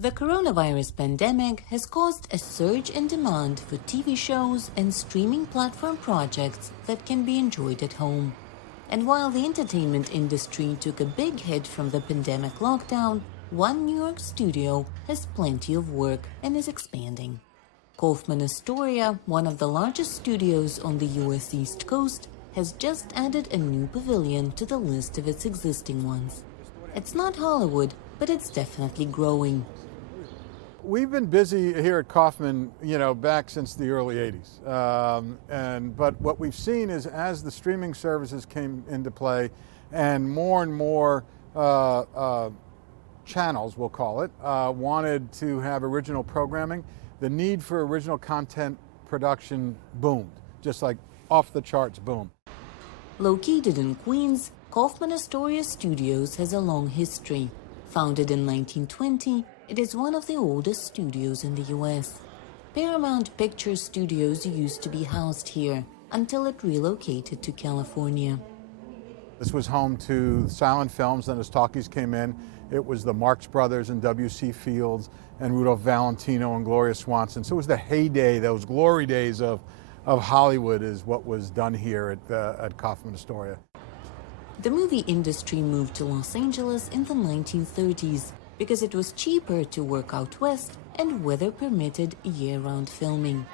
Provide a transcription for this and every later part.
The coronavirus pandemic has caused a surge in demand for TV shows and streaming platform projects that can be enjoyed at home. And while the entertainment industry took a big hit from the pandemic lockdown, one New York studio has plenty of work and is expanding. Kaufman Astoria, one of the largest studios on the US East Coast, has just added a new pavilion to the list of its existing ones. It's not Hollywood, but it's definitely growing. We've been busy here at Kaufman, back since the early 80s. But what we've seen is as the streaming services came into play and more channels, we'll call it, wanted to have original programming, the need for original content production boomed, just like off the charts boom. Located in Queens, Kaufman Astoria Studios has a long history. Founded in 1920, it is one of the oldest studios in the U.S. Paramount Picture Studios used to be housed here until it relocated to California. This was home to silent films. Then as talkies came in, it was the Marx Brothers and W.C. Fields and Rudolph Valentino and Gloria Swanson. So it was the heyday, those glory days of Hollywood is what was done here at Kaufman Astoria. The movie industry moved to Los Angeles in the 1930s because it was cheaper to work out west and weather permitted year-round filming.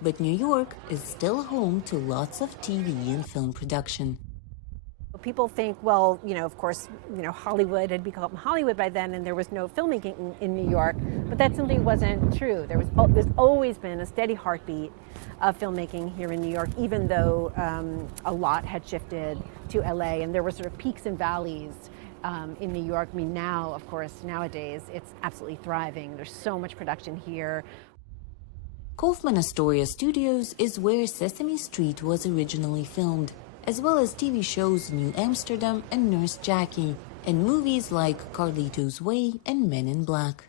But New York is still home to lots of TV and film production. People think, well, of course, Hollywood had become Hollywood by then and there was no filmmaking in New York, but that simply wasn't true. There's always been a steady heartbeat of filmmaking here in New York, even though a lot had shifted to LA and there were sort of peaks and valleys in New York. I mean, now, of course, nowadays, it's absolutely thriving. There's so much production here. Kaufman Astoria Studios is where Sesame Street was originally filmed, as well as TV shows New Amsterdam and Nurse Jackie, and movies like Carlito's Way and Men in Black.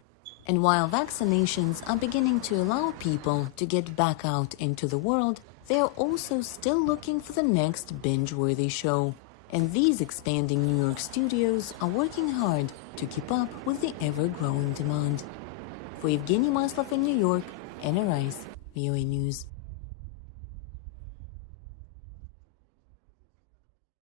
And while vaccinations are beginning to allow people to get back out into the world, they are also still looking for the next binge-worthy show. And these expanding New York studios are working hard to keep up with the ever-growing demand. For Evgeny Maslov in New York, Anna Rice, VOA News.